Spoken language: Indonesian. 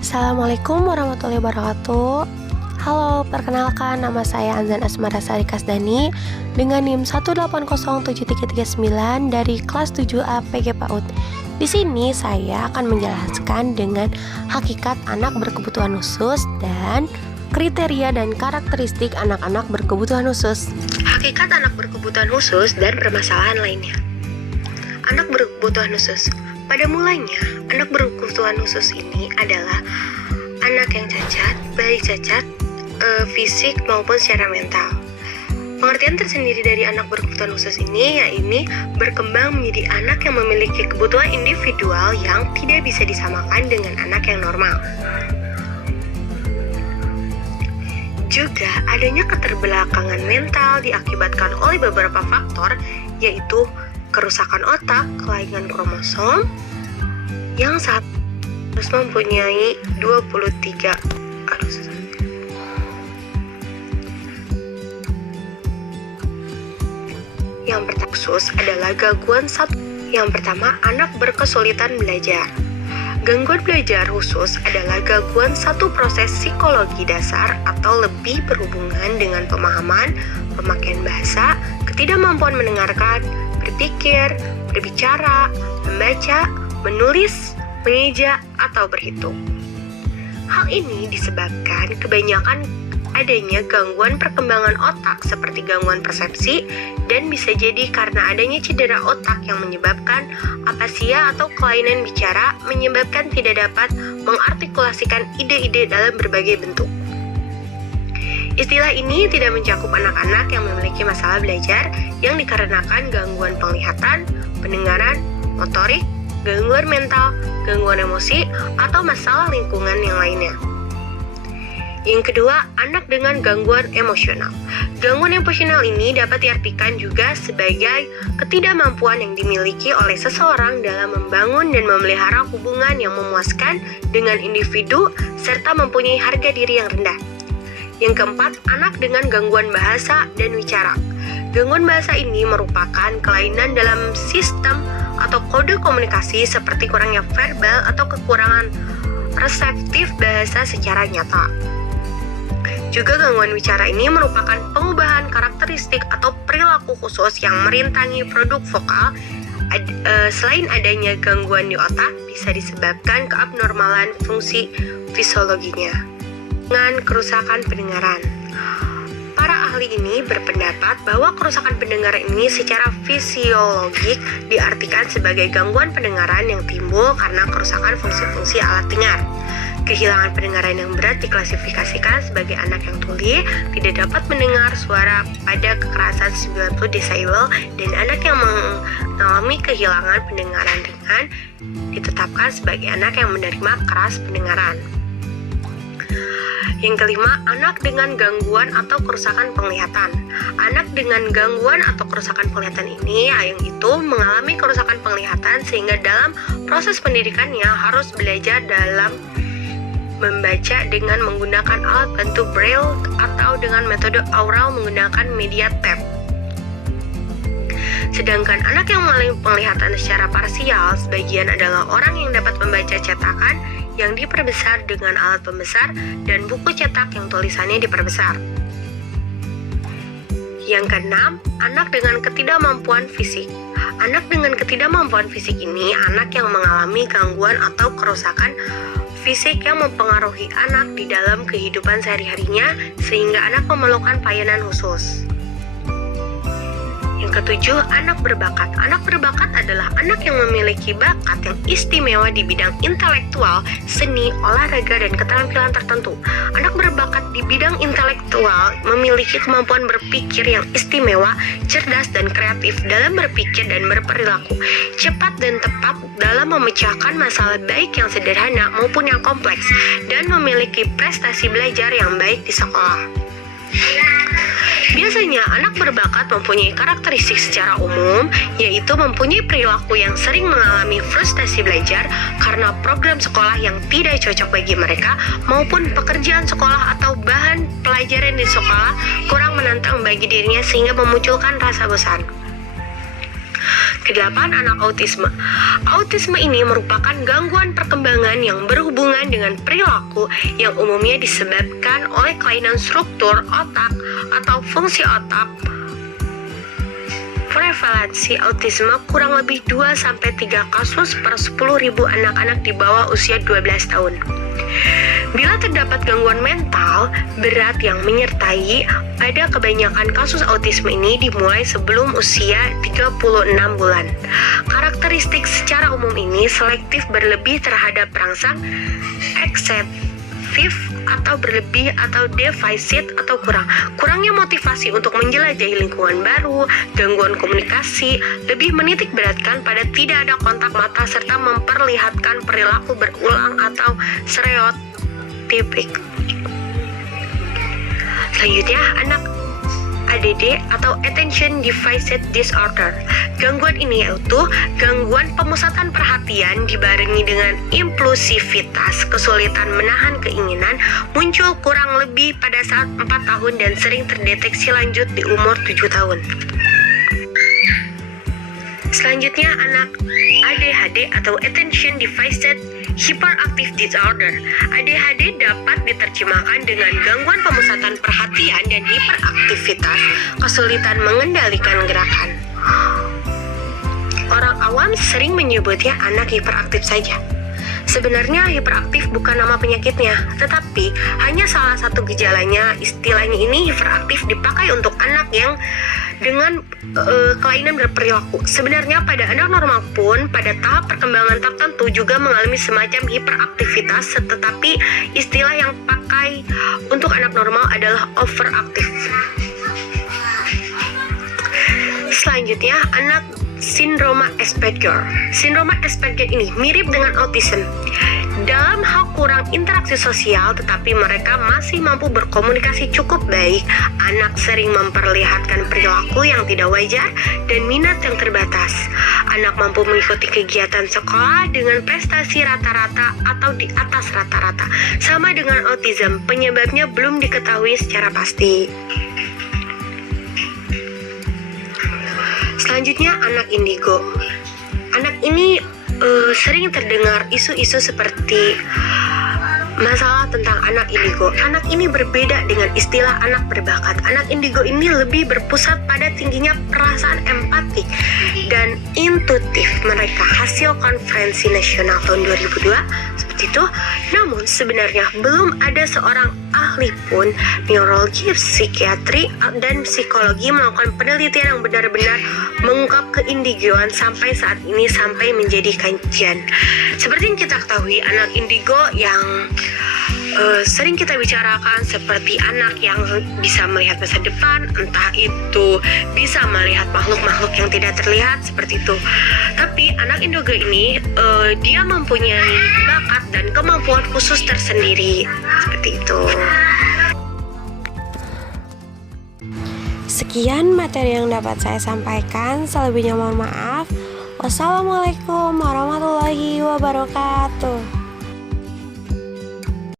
Assalamualaikum warahmatullahi wabarakatuh. Halo, perkenalkan nama saya Anzan Asmara Sari Kasdani dengan NIM 1807339 dari kelas 7A PG PAUD. Di sini saya akan menjelaskan dengan hakikat anak berkebutuhan khusus dan kriteria dan karakteristik anak-anak berkebutuhan khusus. Hakikat anak berkebutuhan khusus dan permasalahan lainnya. Anak berkebutuhan khusus. Pada mulanya, anak berkebutuhan khusus ini adalah anak yang cacat, baik cacat fisik maupun secara mental. Pengertian tersendiri dari anak berkebutuhan khusus ini yaitu berkembang menjadi anak yang memiliki kebutuhan individual yang tidak bisa disamakan dengan anak yang normal. Juga adanya keterbelakangan mental diakibatkan oleh beberapa faktor, yaitu kerusakan otak, kelainan kromosom, yang saat harus mempunyai 23 Yang pertama khusus adalah gangguan satu. Yang pertama, anak berkesulitan belajar. Gangguan belajar khusus adalah gangguan satu proses psikologi dasar atau lebih berhubungan dengan pemahaman, pemakaian bahasa, ketidakmampuan mendengarkan, berpikir, berbicara, membaca, menulis, mengeja, atau berhitung. Hal ini disebabkan kebanyakan adanya gangguan perkembangan otak seperti gangguan persepsi dan bisa jadi karena adanya cedera otak yang menyebabkan apasia atau kelainan bicara menyebabkan tidak dapat mengartikulasikan ide-ide dalam berbagai bentuk. Istilah ini tidak mencakup anak-anak yang memiliki masalah belajar yang dikarenakan gangguan penglihatan, pendengaran, motorik, gangguan mental, gangguan emosi, atau masalah lingkungan yang lainnya. Yang kedua, anak dengan gangguan emosional. Gangguan emosional ini dapat diartikan juga sebagai ketidakmampuan yang dimiliki oleh seseorang dalam membangun dan memelihara hubungan yang memuaskan dengan individu serta mempunyai harga diri yang rendah. Yang keempat, anak dengan gangguan bahasa dan wicara. Gangguan bahasa ini merupakan kelainan dalam sistem atau kode komunikasi seperti kurangnya verbal atau kekurangan reseptif bahasa secara nyata. Juga gangguan wicara ini merupakan pengubahan karakteristik atau perilaku khusus yang merintangi produk vokal. Selain adanya gangguan di otak, bisa disebabkan keabnormalan fungsi fisiologinya. Dengan kerusakan pendengaran. Para ahli ini berpendapat bahwa kerusakan pendengaran ini secara fisiologik diartikan sebagai gangguan pendengaran yang timbul karena kerusakan fungsi-fungsi alat dengar. Kehilangan pendengaran yang berat diklasifikasikan sebagai anak yang tuli, tidak dapat mendengar suara pada kekerasan 90 desibel, dan anak yang mengalami kehilangan pendengaran ringan ditetapkan sebagai anak yang menerima keras pendengaran. Yang kelima, anak dengan gangguan atau kerusakan penglihatan. Anak dengan gangguan atau kerusakan penglihatan ini yang itu mengalami kerusakan penglihatan sehingga dalam proses pendidikannya harus belajar dalam membaca dengan menggunakan alat bantu braille atau dengan metode aural menggunakan media tab. Sedangkan anak yang mengalami penglihatan secara parsial, sebagian adalah orang yang dapat membaca cetakan yang diperbesar dengan alat pembesar dan buku cetak yang tulisannya diperbesar. Yang keenam, anak dengan ketidakmampuan fisik. Anak dengan ketidakmampuan fisik ini anak yang mengalami gangguan atau kerusakan fisik yang mempengaruhi anak di dalam kehidupan sehari-harinya sehingga anak memerlukan pelayanan khusus. Yang ketujuh, anak berbakat. Anak berbakat adalah anak yang memiliki bakat yang istimewa di bidang intelektual, seni, olahraga, dan keterampilan tertentu. Anak berbakat di bidang intelektual memiliki kemampuan berpikir yang istimewa, cerdas, dan kreatif dalam berpikir dan berperilaku, cepat dan tepat dalam memecahkan masalah baik yang sederhana maupun yang kompleks, dan memiliki prestasi belajar yang baik di sekolah. Biasanya anak berbakat mempunyai karakteristik secara umum, yaitu mempunyai perilaku yang sering mengalami frustasi belajar karena program sekolah yang tidak cocok bagi mereka maupun pekerjaan sekolah atau bahan pelajaran di sekolah kurang menantang bagi dirinya sehingga memunculkan rasa bosan. Kedelapan, anak autisme. Autisme ini merupakan gangguan perkembangan yang berhubungan dengan perilaku yang umumnya disebabkan oleh kelainan struktur otak atau fungsi otak. Prevalensi autisme kurang lebih 2-3 kasus per 10.000 anak-anak di bawah usia 12 tahun. Bila terdapat gangguan mental berat yang menyertai, pada kebanyakan kasus autisme ini dimulai sebelum usia 36 bulan. Karakteristik secara umum ini selektif berlebih terhadap perangsang, eksesif atau berlebih atau defisit atau kurangnya motivasi untuk menjelajahi lingkungan baru, gangguan komunikasi, lebih menitik beratkan pada tidak ada kontak mata serta memperlihatkan perilaku berulang atau stereotipik. Selanjutnya, anak ADD atau Attention Deficit Disorder. Gangguan ini yaitu gangguan pemusatan perhatian dibarengi dengan impulsivitas, kesulitan menahan keinginan, muncul kurang lebih pada saat 4 tahun dan sering terdeteksi lanjut di umur 7 tahun. Selanjutnya, anak ADHD atau Attention Deficit Hyperactive Disorder. ADHD dapat diterjemahkan dengan gangguan pemusatan perhatian dan hiperaktivitas, kesulitan mengendalikan gerakan. Orang awam sering menyebutnya anak hiperaktif saja. Sebenarnya hiperaktif bukan nama penyakitnya, tetapi hanya salah satu gejalanya. Istilahnya ini hiperaktif dipakai untuk anak yang dengan kelainan berperilaku. Sebenarnya pada anak normal pun pada tahap perkembangan tertentu juga mengalami semacam hiperaktivitas, tetapi istilah yang pakai untuk anak normal adalah overaktif. Selanjutnya, anak sindroma Asperger. Sindroma Asperger ini mirip dengan autism dalam hal kurang interaksi sosial, tetapi mereka masih mampu berkomunikasi cukup baik. Anak sering memperlihatkan perilaku yang tidak wajar dan minat yang terbatas. Anak mampu mengikuti kegiatan sekolah dengan prestasi rata-rata atau di atas rata-rata. Sama dengan autism, penyebabnya belum diketahui secara pasti. Selanjutnya, anak indigo. Anak ini sering terdengar isu-isu seperti masalah tentang anak indigo. Anak ini berbeda dengan istilah anak berbakat. Anak indigo ini lebih berpusat pada tingginya perasaan empatik dan intuitif mereka. Hasil konferensi nasional tahun 2002 seperti itu. Namun sebenarnya belum ada seorang ahli pun neurologi, psikiatri, dan psikologi melakukan penelitian yang benar-benar mengungkap keindigoan sampai saat ini, sampai menjadi kajian. Seperti yang kita ketahui, anak indigo yang sering kita bicarakan seperti anak yang bisa melihat masa depan, entah itu bisa melihat makhluk-makhluk yang tidak terlihat seperti itu. Tapi anak indigo ini dia mempunyai bakat dan kemampuan khusus tersendiri seperti itu. Sekian materi yang dapat saya sampaikan. Selebihnya mohon maaf. Wassalamualaikum warahmatullahi wabarakatuh.